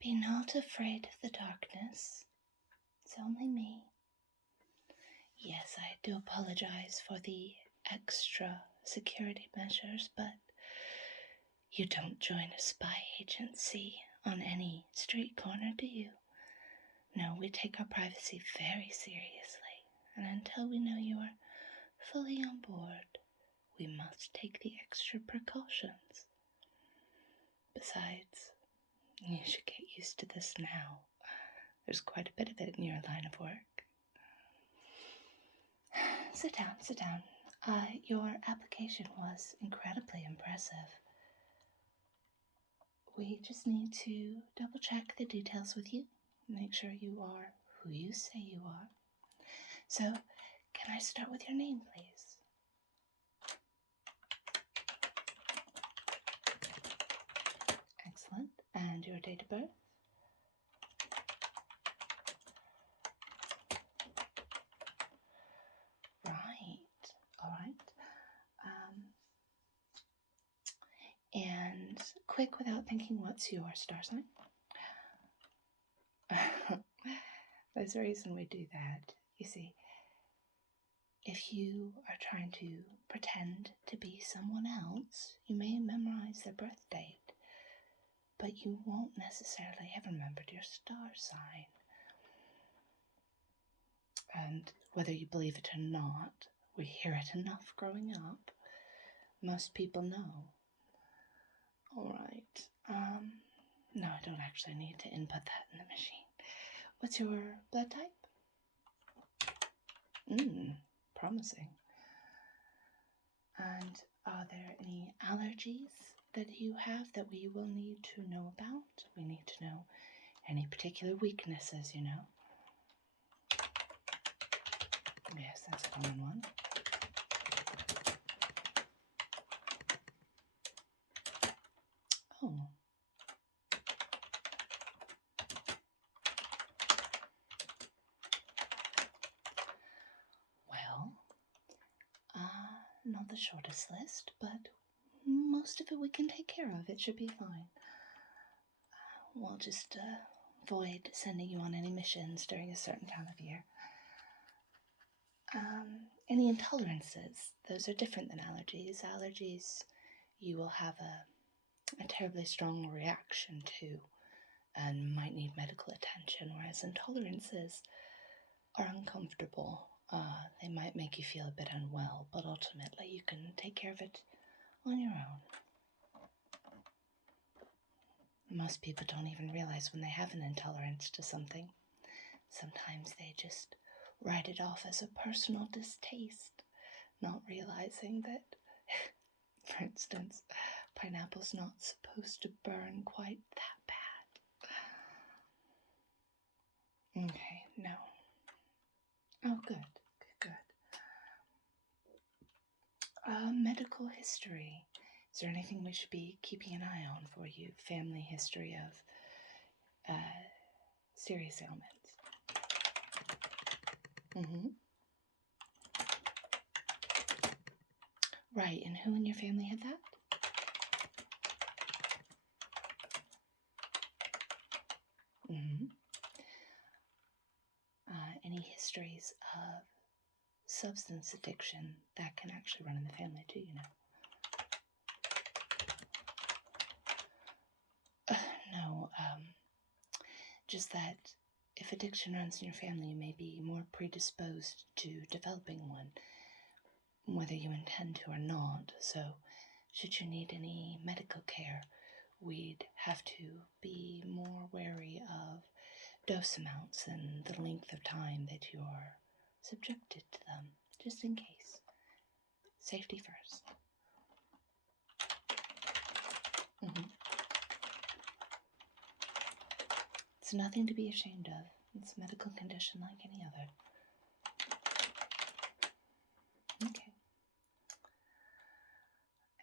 Be not afraid of the darkness. It's only me. Yes, I do apologize for the extra security measures, but you don't join a spy agency on any street corner, do you? No, we take our privacy very seriously, and until we know you are fully on board, we must take the extra precautions. Besides, you should get used to this now. There's quite a bit of it in your line of work. Sit down. Your application was incredibly impressive. We just need to double check the details with you, make sure you are who you say you are. So, can I start with your name, please? Excellent. And your date of birth? Right. All right. And quick, without thinking, what's your star sign? There's a reason we do that. You see, if you are trying to pretend to be someone else, you may memorize their birth date, but you won't necessarily have remembered your star sign. And whether you believe it or not, we hear it enough growing up. Most people know. All right. No, I don't actually need to input that in the machine. What's your blood type? Promising. And are there any allergies that you have that we will need to know about? We need to know any particular weaknesses, you know. Yes, that's a common one. Oh. Well, not the shortest list, but most of it we can take care of. It should be fine. We'll just avoid sending you on any missions during a certain time of year. Any intolerances, those are different than allergies. Allergies, you will have a terribly strong reaction to and might need medical attention, whereas intolerances are uncomfortable. They might make you feel a bit unwell, but ultimately you can take care of it on your own. Most people don't even realize when they have an intolerance to something. Sometimes they just write it off as a personal distaste, not realizing that, for instance, pineapple's not supposed to burn quite that bad. Okay, no. Oh, good. Medical history. Is there anything we should be keeping an eye on for you? Family history of serious ailments. Right, and who in your family had that? Any histories of substance addiction? That can actually run in the family too, you know. No, just that if addiction runs in your family, you may be more predisposed to developing one, whether you intend to or not. So, should you need any medical care, we'd have to be more wary of dose amounts and the length of time that you're subjected to them, just in case. Safety first. It's nothing to be ashamed of. It's a medical condition like any other. Okay.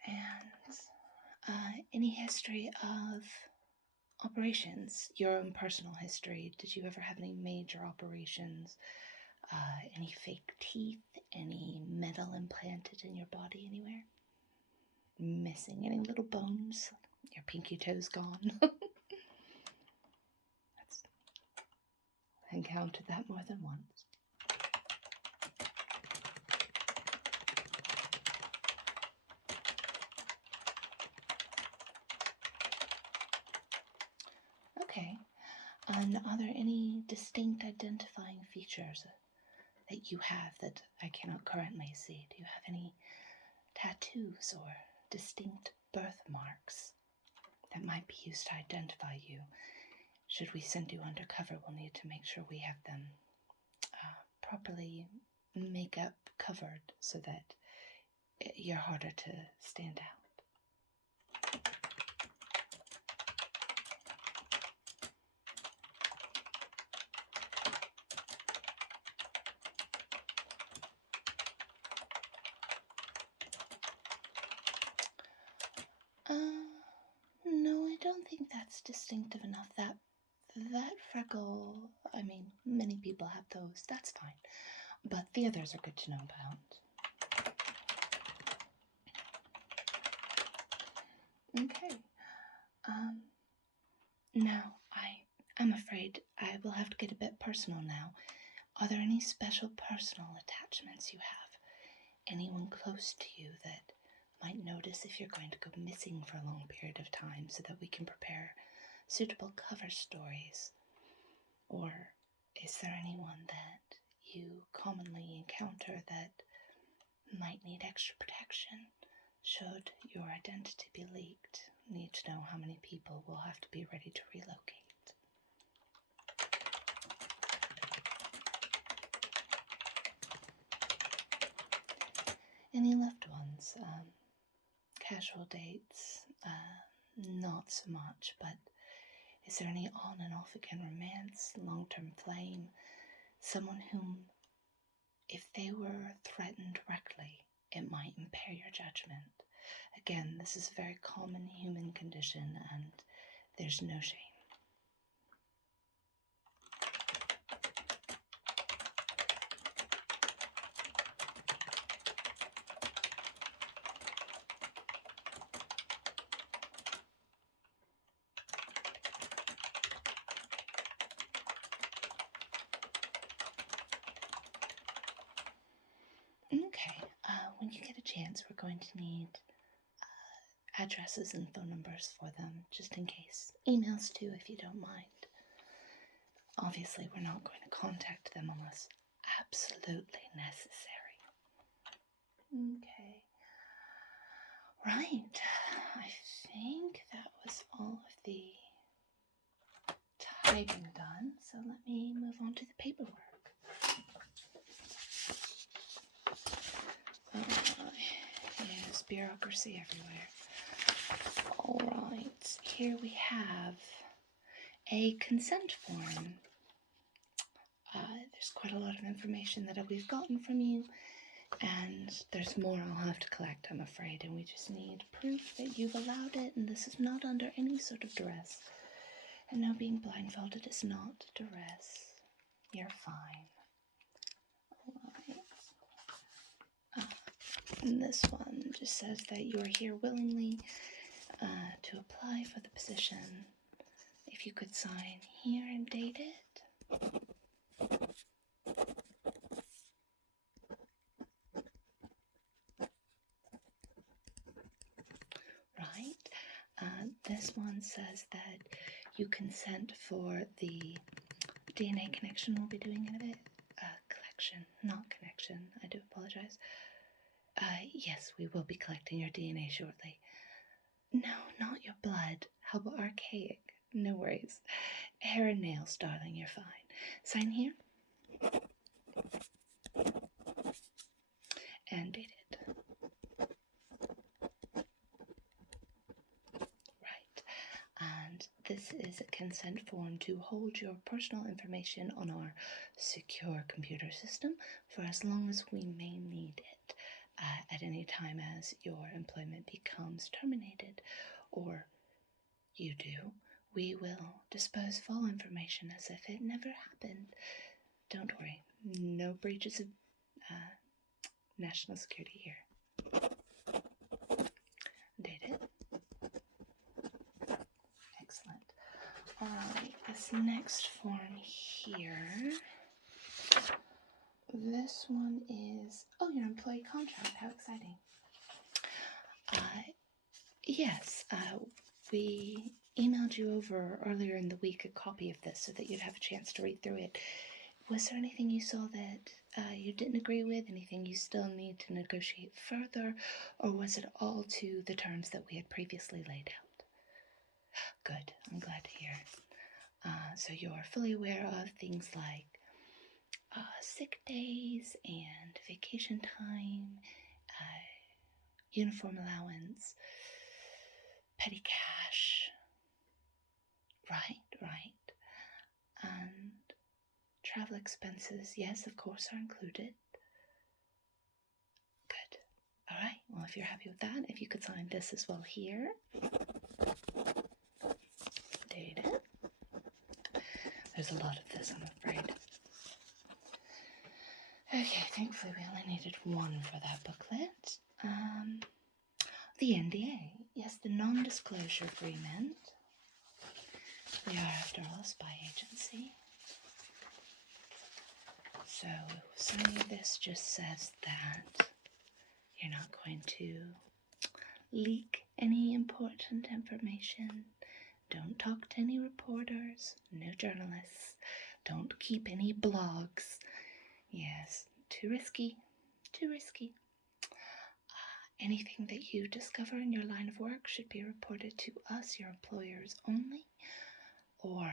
And any history of operations? Your own personal history. Did you ever have any major operations? Any fake teeth? Any metal implanted in your body anywhere? Missing any little bones? Your pinky toes gone? encountered that more than once. Okay. And are there any distinct identifying features that you have that I cannot currently see? Do you have any tattoos or distinct birthmarks that might be used to identify you? Should we send you undercover, we'll need to make sure we have them properly makeup covered so that you're harder to stand out. No, I don't think that's distinctive enough. That freckle, I mean, many people have those. That's fine. But the others are good to know about. Okay. Now, I'm afraid I will have to get a bit personal now. Are there any special personal attachments you have? Anyone close to you that might notice if you're going to go missing for a long period of time so that we can prepare suitable cover stories? Or is there anyone that you commonly encounter that might need extra protection should your identity be leaked? Need to know how many people will have to be ready to relocate. Any loved ones? Casual dates? Not so much, but is there any on and off again romance, long-term flame? Someone whom, if they were threatened directly, it might impair your judgment. Again, this is a very common human condition and there's no shame. Okay, when you get a chance, we're going to need addresses and phone numbers for them, just in case. Emails too, if you don't mind. Obviously, we're not going to contact them unless absolutely necessary. Okay. Right. I think that was all of the typing done, so let me move on to the paperwork. Yes, bureaucracy everywhere. Alright, here we have a consent form. There's quite a lot of information that we've gotten from you, and there's more I'll have to collect, I'm afraid, and we just need proof that you've allowed it, and this is not under any sort of duress. And no, being blindfolded is not duress. You're fine. Alright. And this one just says that you're here willingly to apply for the position. If you could sign here and date it. Right. This one says that you consent for the DNA connection we'll be doing in a bit. Collection, not connection. I do apologize. Yes, we will be collecting your DNA shortly. No, not your blood. How about archaic? No worries. Hair and nails, darling, you're fine. Sign here. And date it. Right. And this is a consent form to hold your personal information on our secure computer system for as long as we may need it. At any time as your employment becomes terminated, or you do, we will dispose of all information as if it never happened. Don't worry, no breaches of national security here. Date it. Excellent. Alright, the this next form here, this one is, oh, your employee contract. How exciting. Yes, we emailed you over earlier in the week a copy of this so that you'd have a chance to read through it. Was there anything you saw that you didn't agree with, anything you still need to negotiate further, or was it all to the terms that we had previously laid out? Good, I'm glad to hear. So you're fully aware of things like sick days and vacation time, uniform allowance, petty cash. Right. And travel expenses, yes, of course, are included. Good. All right. Well, if you're happy with that, if you could sign this as well here. Date it. There's a lot of this, I'm afraid. Okay, thankfully we only needed one for that booklet. The NDA. Yes, the non-disclosure agreement. We are, after all, a spy agency. So, signing this just says that you're not going to leak any important information. Don't talk to any reporters, no journalists. Don't keep any blogs. Yes, too risky. Anything that you discover in your line of work should be reported to us, your employers only, or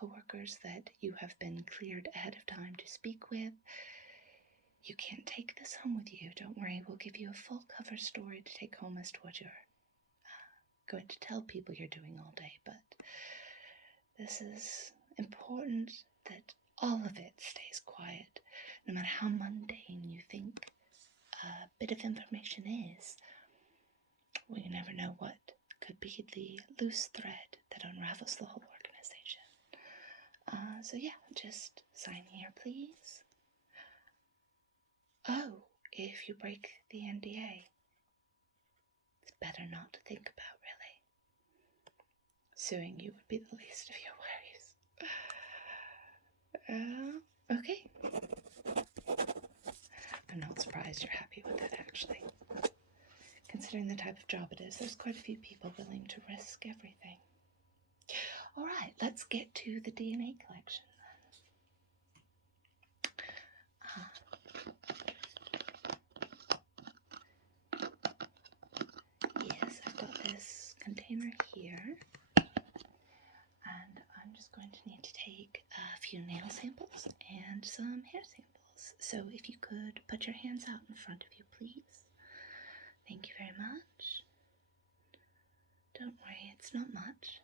co-workers that you have been cleared ahead of time to speak with. You can't take this home with you. Don't worry, we'll give you a full cover story to take home as to what you're going to tell people you're doing all day, but this is important that all of it stays quiet, no matter how mundane you think a bit of information is. Well, you never know what could be the loose thread that unravels the whole organization. So yeah, just sign here, please. Oh, if you break the NDA, it's better not to think about, really. Suing you would be the least of your worries. Okay. I'm not surprised you're happy with that, actually. Considering the type of job it is, there's quite a few people willing to risk everything. All right, let's get to the DNA collection then. Yes, I've got this container here, and I'm just going to need to take a few nail samples and some hair samples. So if you could put your hands out in front of you, please. Thank you very much. Don't worry, it's not much.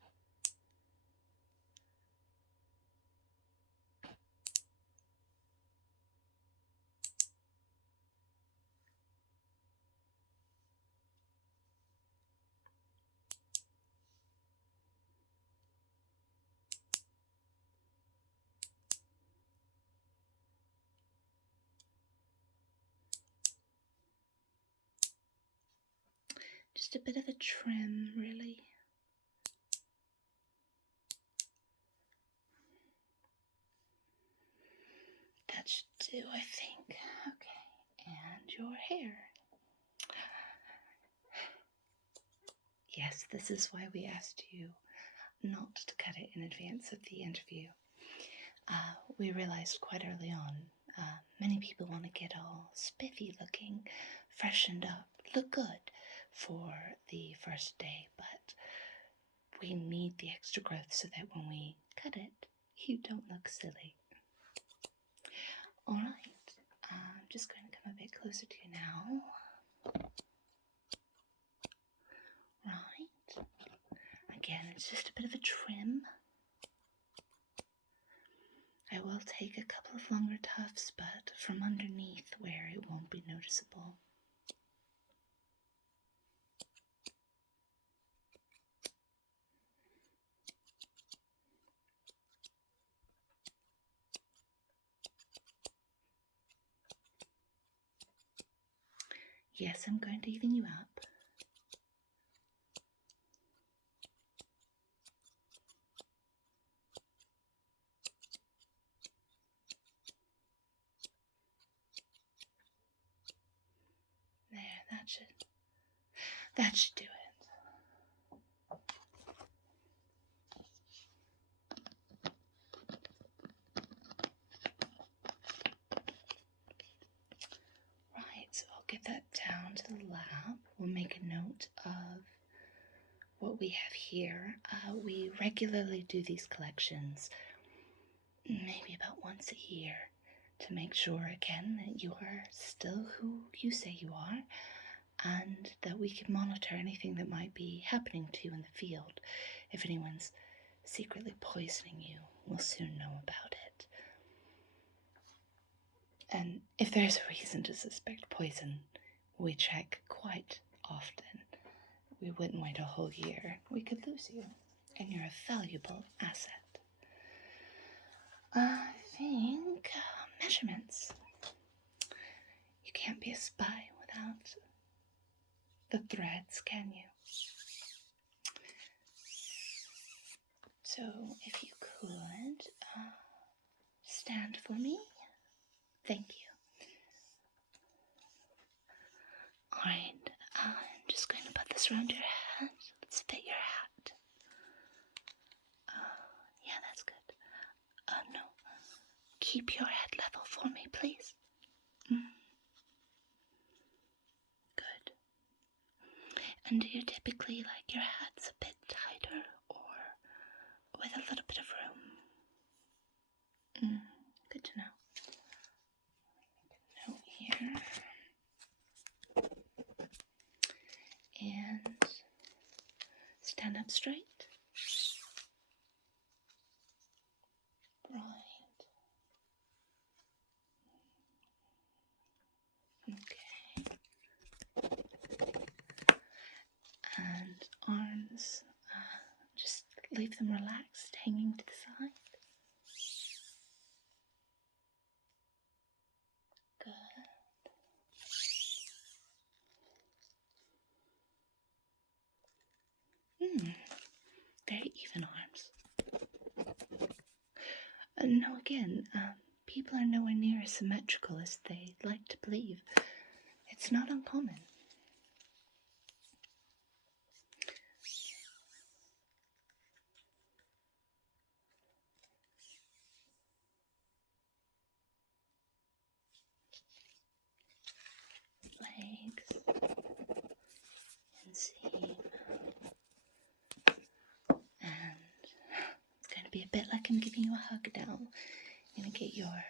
Just a bit of a trim, really. That should do, I think. Okay, and your hair. Yes, this is why we asked you not to cut it in advance of the interview. We realized quite early on, many people want to get all spiffy looking, freshened up, look good for the first day, but we need the extra growth so that when we cut it, you don't look silly. Alright, I'm just going to come a bit closer to you now. Right. Again, it's just a bit of a trim. I will take a couple of longer tufts, but from underneath where it won't be noticeable. Yes, I'm going to even you up. That should do it. Right, so I'll get that down to the lab. We'll make a note of what we have here. We regularly do these collections, maybe about once a year, to make sure again that you are still who you say you are, and that we can monitor anything that might be happening to you in the field. If anyone's secretly poisoning you, we'll soon know about it. And if there's a reason to suspect poison, we check quite often. We wouldn't wait a whole year. We could lose you, and you're a valuable asset. I think measurements. You can't be a spy without the threads, can you? So if you could stand for me. Thank you. Alright, I'm just going to put this around your head. Let's fit your hat. Yeah, that's good. No. Keep your head level for me, please. Good. And do you typically like your hats a bit tighter or with a little bit of room? Good to know. Note here. And stand up straight. Right. Okay. And arms, just leave them relaxed, hanging to the side. Good. Very even arms. No, again, people are nowhere near as symmetrical as they like to believe. It's not uncommon. Legs, inseam, and it's going to be a bit like I'm giving you a hug now. I'm going to get your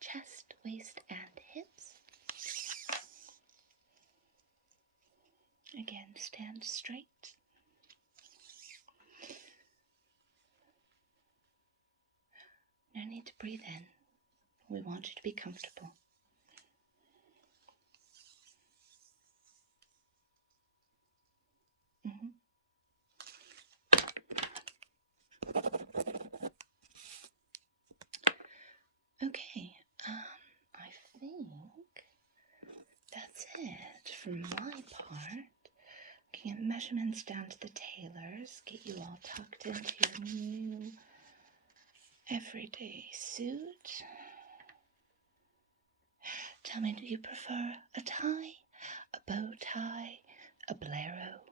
chest, waist, and hips. Again, stand straight. No need to breathe in. We want you to be comfortable. Okay, I think that's it for my part. Looking at measurements down to the tailors, get you all tucked into your new everyday suit. Tell me, do you prefer a tie, a bow tie, a bolero?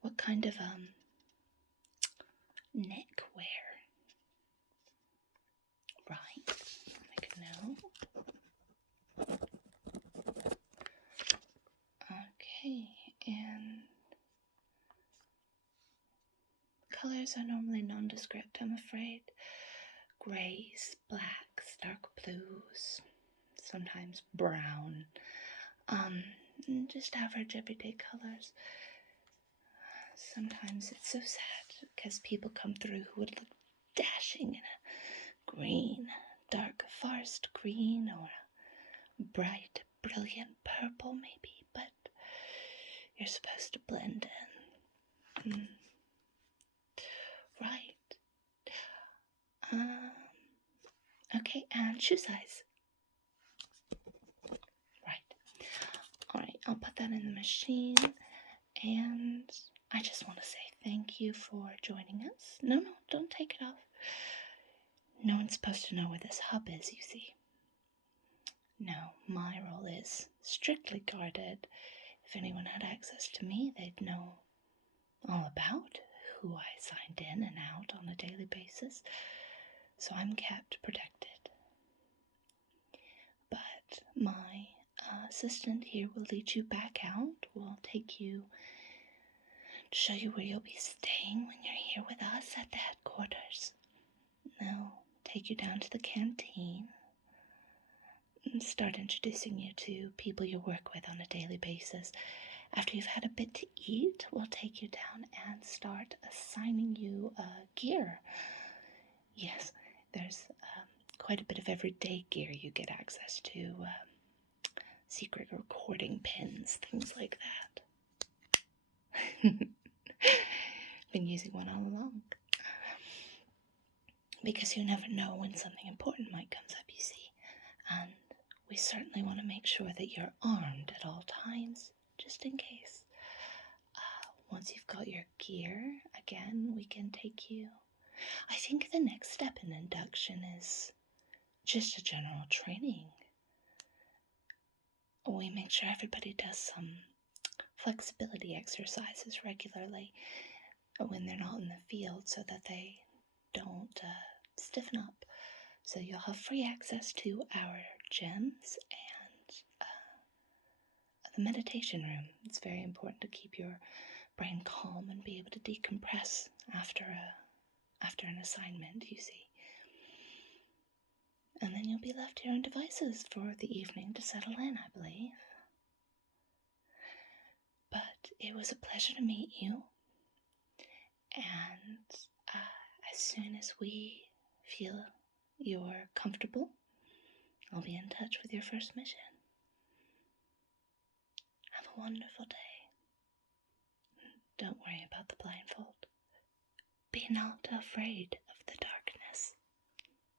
What kind of neck wear? Right, make a note. Okay, and colors are normally nondescript, I'm afraid. Grays, blacks, dark blues, sometimes brown. Just average everyday colors. Sometimes it's so sad because people come through who would look dashing in a green, dark forest green, or a bright, brilliant purple maybe, but you're supposed to blend in. Right. Okay, and shoe size. Right. Alright, I'll put that in the machine, and I just want to say thank you for joining us. No, don't take it off. No one's supposed to know where this hub is, you see. No, my role is strictly guarded. If anyone had access to me, they'd know all about who I signed in and out on a daily basis, so I'm kept protected. But my assistant here will lead you back out. We'll take you to show you where you'll be staying when you're here with us at the headquarters. They'll take you down to the canteen and start introducing you to people you work with on a daily basis. After you've had a bit to eat, we'll take you down and start assigning you gear. Yes, there's quite a bit of everyday gear you get access to. Secret recording pins, things like that. Been using one all along. Because you never know when something important might come up, you see. And we certainly want to make sure that you're armed at all times, just in case. Once you've got your gear, again, we can take you. I think the next step in induction is just a general training. We make sure everybody does some flexibility exercises regularly when they're not in the field so that they don't stiffen up. So you'll have free access to our gyms and the meditation room. It's very important to keep your brain calm and be able to decompress after an assignment, you see. And then you'll be left to your own devices for the evening to settle in, I believe. But it was a pleasure to meet you. And as soon as we feel you're comfortable, I'll be in touch with your first mission. Have a wonderful day. Don't worry about the blindfold. Be not afraid.